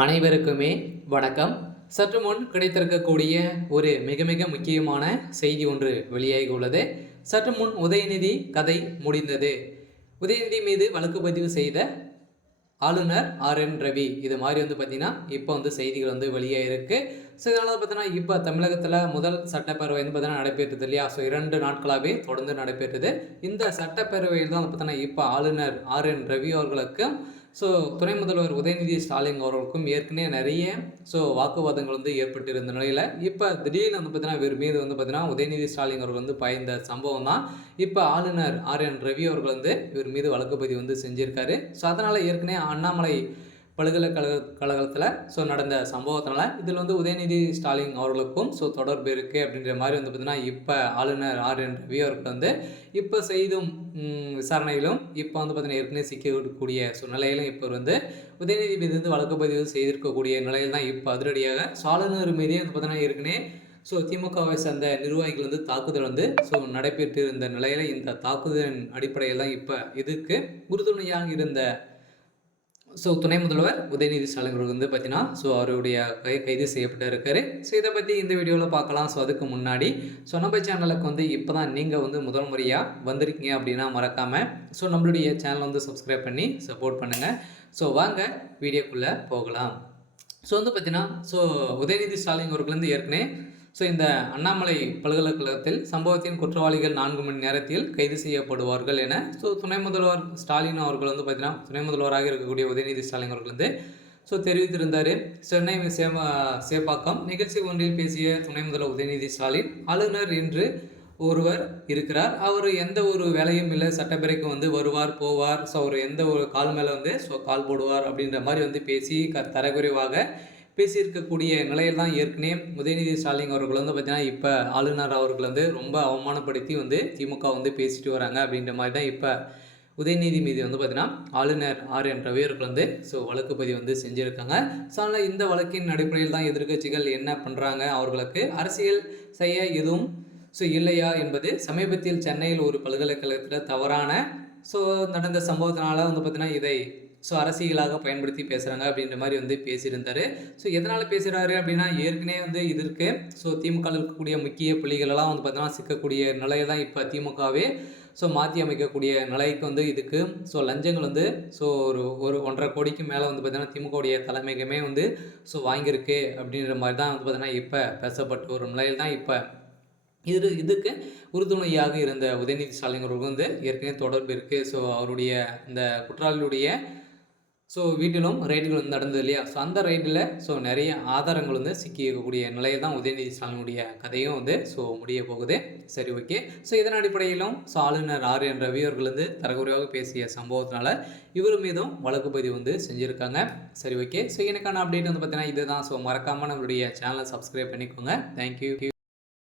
அனைவருக்குமே வணக்கம். சற்று முன் கிடைத்திருக்கக்கூடிய ஒரு மிக மிக முக்கியமான செய்தி ஒன்று வெளியாகி உள்ளது. சற்று முன் உதயநிதி கதை முடிந்தது. உதயநிதி மீது வழக்கு பதிவு செய்த ஆளுநர் RN ரவி இது மாதிரி பார்த்தீங்கன்னா இப்போ செய்திகள் வெளியாகிருக்கு. ஸோ இதனால் பார்த்தீங்கன்னா இப்போ தமிழகத்தில் முதல் சட்டப்பேரவை பார்த்தீங்கன்னா நடைபெற்றது இல்லையா? ஸோ 2 நாட்களாகவே தொடர்ந்து நடைபெற்றது. இந்த சட்டப்பேரவையில் தான் பார்த்தீங்கன்னா இப்போ ஆளுநர் RN ரவி அவர்களுக்கு துணை முதல்வர் உதயநிதி ஸ்டாலின் அவர்களுக்கும் ஏற்கனவே நிறைய வாக்குவாதங்கள் ஏற்பட்டிருந்த நிலையில் இப்போ திடீர்னு பார்த்தீங்கன்னா இவர் மீது பார்த்தீங்கன்னா உதயநிதி ஸ்டாலின் அவர்கள் பாய்ந்த சம்பவம் தான் இப்போ ஆளுநர் RN ரவி அவர்கள் இவர் மீது வழக்கு பதிவு செஞ்சிருக்காரு. ஸோ அதனால் ஏற்கனவே அண்ணாமலை பல்கலைக்கழகத்தில் நடந்த சம்பவத்தினால இதில் உதயநிதி ஸ்டாலின் அவர்களுக்கும் தொடர்பு இருக்குது அப்படின்ற மாதிரி பார்த்தீங்கன்னா இப்போ ஆளுநர் RN ரவி அவர்கள் இப்போ செய்தும் விசாரணையிலும் இப்போ பார்த்தீங்கன்னா ஏற்கனவே சிக்கக்கூடிய சூழ்நிலையிலும் இப்போ உதயநிதி மீது வழக்கு பதிவு செய்திருக்கக்கூடிய நிலையில் தான் இப்போ அதிரடியாக ஆளுநர் மீதே பார்த்தீங்கன்னா ஏற்கனவே திமுகவை சேர்ந்த நிர்வாகிகள் தாக்குதல் நடைபெற்று இருந்த நிலையில் இந்த தாக்குதலின் அடிப்படையில் தான் இப்போ இதுக்கு உறுதுணையாக இருந்த துணை முதல்வர் உதயநிதி ஸ்டாலின் அவர்கள் பார்த்தீங்கன்னா அவருடைய கைது செய்யப்பட்டு இருக்காரு. இதை பற்றி இந்த வீடியோவில் பார்க்கலாம். அதுக்கு முன்னாடி நம்ம சேனலுக்கு இப்போ தான் நீங்கள் முதல் முறையாக வந்திருக்கீங்க அப்படின்னா மறக்காமல் நம்மளுடைய சேனலை சப்ஸ்கிரைப் பண்ணி சப்போர்ட் பண்ணுங்கள். வாங்க வீடியோக்குள்ளே போகலாம். பார்த்தீங்கன்னா உதயநிதி ஸ்டாலின் அவர்கள் ஏற்கனவே இந்த அண்ணாமலை பல்கலைக்கழகத்தில் சம்பவத்தின் குற்றவாளிகள் 4 மணி நேரத்தில் கைது செய்யப்படுவார்கள் என துணை முதல்வர் ஸ்டாலின் அவர்கள் பார்த்தீங்கன்னா துணை முதல்வராக இருக்கக்கூடிய உதயநிதி ஸ்டாலின் அவர்கள் தெரிவித்திருந்தார். சென்னை சேப்பாக்கம் நிகழ்ச்சி ஒன்றில் பேசிய துணை முதல்வர் உதயநிதி ஸ்டாலின், ஆளுநர் என்று ஒருவர் இருக்கிறார். அவர் எந்த ஒரு வேலையும் இல்லை, சட்டப்பேரவைக்கு வருவார் போவார். அவர் எந்த ஒரு கால் மேலே கால் போடுவார் அப்படின்ற மாதிரி பேசி தரக்குறைவாக பேசியிருக்கக்கூடிய நிலையில் தான் ஏற்கனவே உதயநிதி ஸ்டாலின் அவர்கள் பார்த்தீங்கன்னா இப்போ ஆளுநர் அவர்கள் ரொம்ப அவமானப்படுத்தி திமுக பேசிட்டு வராங்க அப்படின்ற மாதிரி தான் இப்போ உதயநிதி மீது பார்த்தீங்கன்னா ஆளுநர் RN ரவி அவர்கள் வழக்கு பதிவு செஞ்சுருக்காங்க. அதனால் இந்த வழக்கின் அடிப்படையில் தான் எதிர்க்கட்சிகள் என்ன பண்ணுறாங்க, அவர்களுக்கு அரசியல் செய்ய எதுவும் இல்லையா என்பது சமீபத்தில் சென்னையில் ஒரு பல்கலைக்கழகத்தில் தவறான நடந்த சம்பவத்தினால பார்த்தீங்கன்னா இதை அரசியலாக பயன்படுத்தி பேசுகிறாங்க அப்படின்ற மாதிரி பேசியிருந்தார். எதனால் பேசுகிறாரு அப்படின்னா ஏற்கனவே இதற்கு திமுக இருக்கக்கூடிய முக்கிய புள்ளிகளெல்லாம் பார்த்தீங்கன்னா சிக்கக்கூடிய நிலையை தான் இப்போ திமுகவே மாற்றி அமைக்கக்கூடிய நிலைக்கு இதுக்கு லஞ்சங்கள் ஒரு 1.5 கோடிக்கு மேலே பார்த்தீங்கன்னா திமுகவுடைய தலைமைக்குமே வாங்கியிருக்கு அப்படின்ற மாதிரி தான் பார்த்தீங்கன்னா இப்போ பேசப்பட்ட ஒரு நிலையில் தான் இப்போ இதுக்கு உறுதுணையாக இருந்த உதயநிதி ஸ்டாலின் அவர்களுக்கு ஏற்கனவே தொடர்பு இருக்குது. அவருடைய இந்த குற்றவாளியுடைய வீட்டிலும் ரைடுகள் நடந்தது இல்லையா? அந்த ரைடில் நிறைய ஆதாரங்கள் சிக்கிக்கக்கூடிய நிலையில் தான் உதயநிதி ஸ்டாலினுடைய கதையும் முடிய போகுது. சரி, ஓகே. இதன் அடிப்படையிலும் ஆளுநர் RN ரவி அவர்கள் தரக்குறைவாக பேசிய சம்பவத்தினால இவர் மீதும் வழக்கு பதிவு செஞ்சுருக்காங்க. சரி, ஓகே. எனக்கான அப்டேட் பார்த்தீங்கன்னா இதுதான். மறக்காமல் நம்மளுடைய சேனலை சப்ஸ்கிரைப் பண்ணிக்கோங்க. தேங்க்யூ.